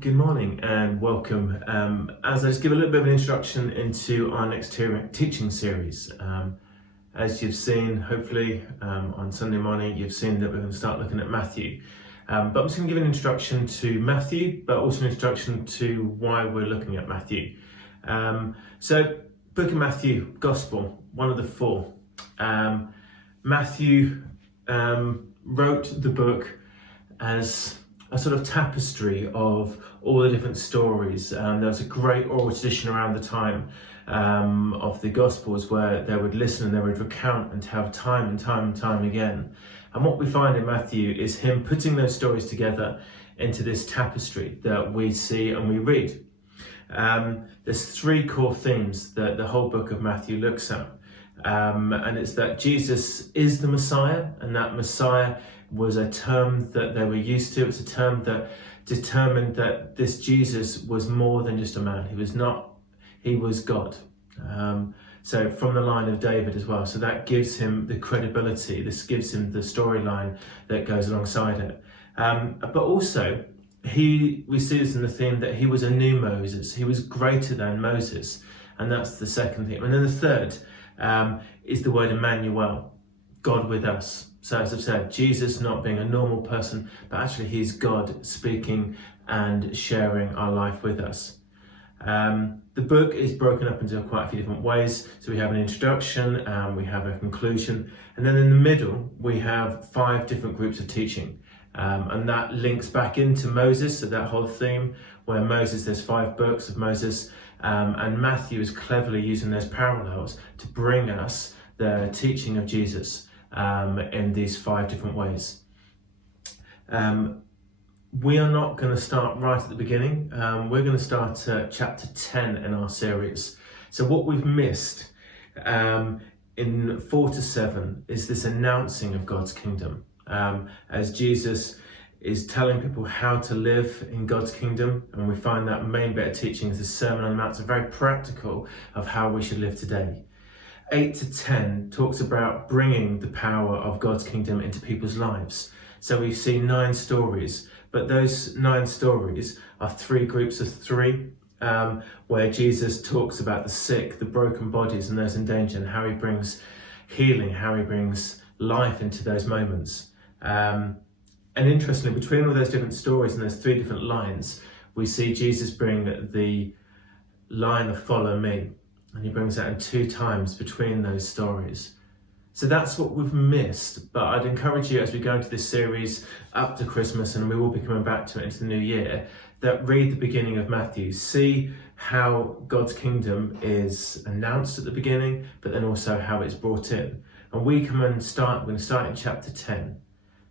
Good morning and welcome. As I just give a little bit of an introduction into our next teaching series. As you've seen, hopefully on Sunday morning, you've seen that we're going to start looking at Matthew. But I'm just going to give an introduction to Matthew, but also an introduction to why we're looking at Matthew. So, Book of Matthew, Gospel, one of the four. Matthew wrote the book as a sort of tapestry of all the different stories. There was a great oral tradition around the time of the Gospels where they would listen and they would recount and tell time and time and time again. And what we find in Matthew is him putting those stories together into this tapestry that we see and we read. There's three core themes that the whole book of Matthew looks at. And it's that Jesus is the Messiah, and that Messiah was a term that they were used to. It's a term that determined that this Jesus was more than just a man. He was God. So from the line of David as well. So that gives him the credibility. This gives him the storyline that goes alongside it. But also, we see this in the theme that he was a new Moses. He was greater than Moses. And that's the second theme. And then the third is the word Emmanuel, God with us. So as I've said, Jesus not being a normal person, but actually he's God speaking and sharing our life with us. The book is broken up into quite a few different ways. So we have an introduction, we have a conclusion, and then in the middle we have 5 different groups of teaching. And that links back into Moses, so that whole theme where there's 5 books of Moses, and Matthew is cleverly using those parallels to bring us the teaching of Jesus in these 5 different ways. We are not going to start right at the beginning. We're going to start at chapter 10 in our series. So what we've missed in 4 to 7 is this announcing of God's kingdom. As Jesus is telling people how to live in God's kingdom, and we find that main bit of teaching is the Sermon on the Mount. It's very practical of how we should live today. 8 to 10 talks about bringing the power of God's kingdom into people's lives. So we've seen 9 stories, but those 9 stories are 3 groups of 3, where Jesus talks about the sick, the broken bodies and those in danger, and how he brings healing, how he brings life into those moments. And interestingly, between all those different stories and those 3 different lines, we see Jesus bring the line of follow me. And he brings that in 2 times between those stories. So that's what we've missed. But I'd encourage you as we go into this series up to Christmas, and we will be coming back to it into the new year, that read the beginning of Matthew. See how God's kingdom is announced at the beginning, but then also how it's brought in. And we're going to start in chapter 10.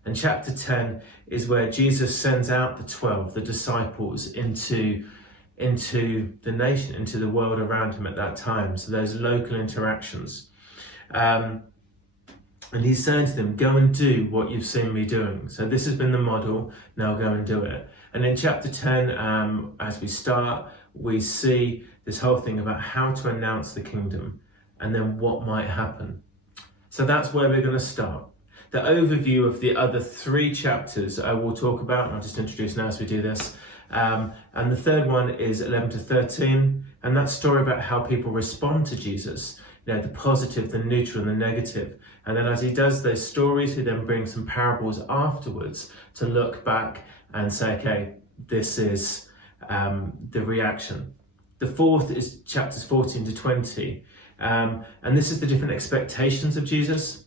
And chapter 10 is where Jesus sends out the 12, the disciples, into the nation, into the world around him at that time. So there's local interactions. And he's saying to them, go and do what you've seen me doing. So this has been the model, now go and do it. And in chapter 10, as we start, we see this whole thing about how to announce the kingdom and then what might happen. So that's where we're going to start. The overview of the other 3 chapters I will talk about, and I'll just introduce now as we do this. And the third one is 11 to 13, and that story about how people respond to Jesus, the positive, the neutral and the negative. And then as he does those stories, he then brings some parables afterwards to look back and say, okay, this is the reaction. The fourth is chapters 14 to 20, and this is the different expectations of Jesus.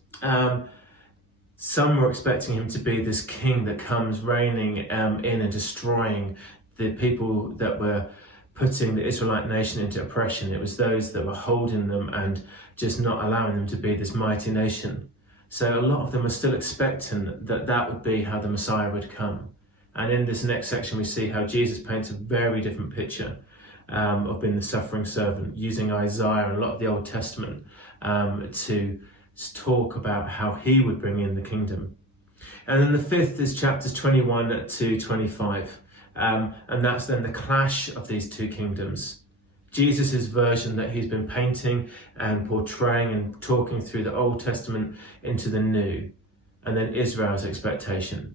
Some were expecting him to be this king that comes reigning in and destroying the people that were putting the Israelite nation into oppression. It was those that were holding them and just not allowing them to be this mighty nation. So a lot of them are still expecting that would be how the Messiah would come. And in this next section, we see how Jesus paints a very different picture of being the suffering servant, using Isaiah and a lot of the Old Testament to talk about how he would bring in the kingdom. And then the 5th is chapters 21 to 25. And that's then the clash of these 2 kingdoms. Jesus' version that he's been painting and portraying and talking through the Old Testament into the New. And then Israel's expectation.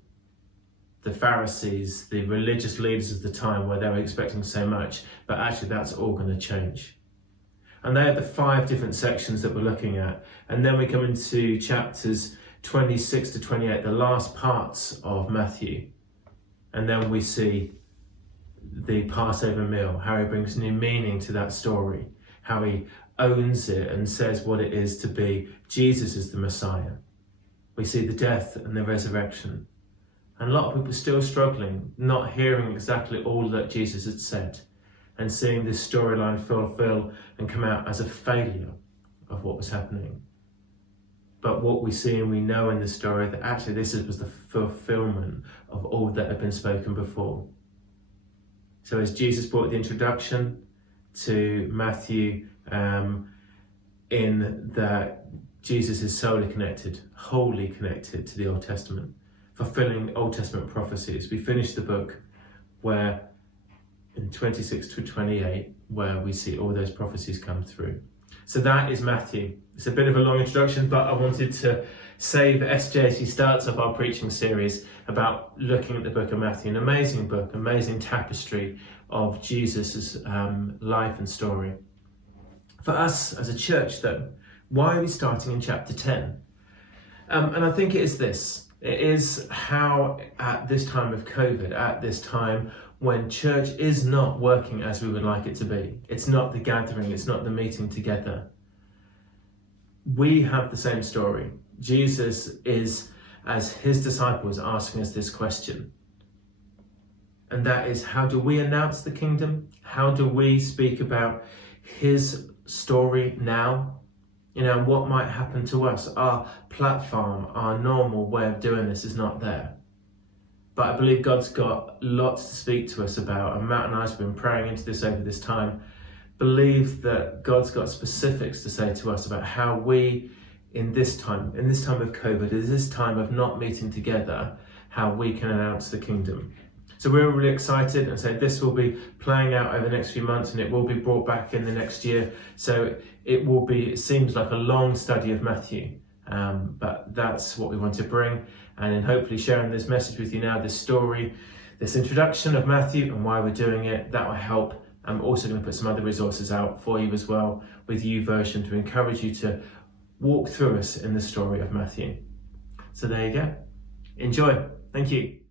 the Pharisees, the religious leaders of the time, where they were expecting so much, but actually that's all going to change. And they are the 5 different sections that we're looking at. And then we come into chapters 26 to 28, the last parts of Matthew. And then we see the Passover meal, how he brings new meaning to that story, how he owns it and says what it is to be Jesus as the Messiah. We see the death and the resurrection. And a lot of people are still struggling, not hearing exactly all that Jesus had said, and seeing this storyline fulfill and come out as a failure of what was happening. But what we see and we know in the story, that actually this was the fulfillment of all that had been spoken before. So as Jesus brought the introduction to Matthew, in that Jesus is solely connected, wholly connected to the Old Testament, fulfilling Old Testament prophecies. We finished the book where in 26 to 28, where we see all those prophecies come through. So that is Matthew. It's a bit of a long introduction, but I wanted to save SJ as he starts off our preaching series about looking at the book of Matthew. An amazing book, amazing tapestry of Jesus' life and story. For us as a church though, why are we starting in chapter 10? And I think it is this. It is how at this time of COVID, at this time when church is not working as we would like it to be, it's not the gathering, it's not the meeting together. We have the same story. Jesus is, as his disciples, asking us this question. And that is, how do we announce the kingdom? How do we speak about his story now? You know, what might happen to us? Our platform, our normal way of doing this is not there. But I believe God's got lots to speak to us about, and Matt and I have been praying into this over this time. Believe that God's got specifics to say to us about how we, in this time of COVID, in this time of not meeting together, how we can announce the kingdom. So we're really excited and say this will be playing out over the next few months, and it will be brought back in the next year. So it seems like a long study of Matthew, but that's what we want to bring. And in hopefully sharing this message with you now, this story, this introduction of Matthew and why we're doing it, that will help. I'm also going to put some other resources out for you as well with YouVersion to encourage you to walk through us in the story of Matthew. So there you go. Enjoy. Thank you.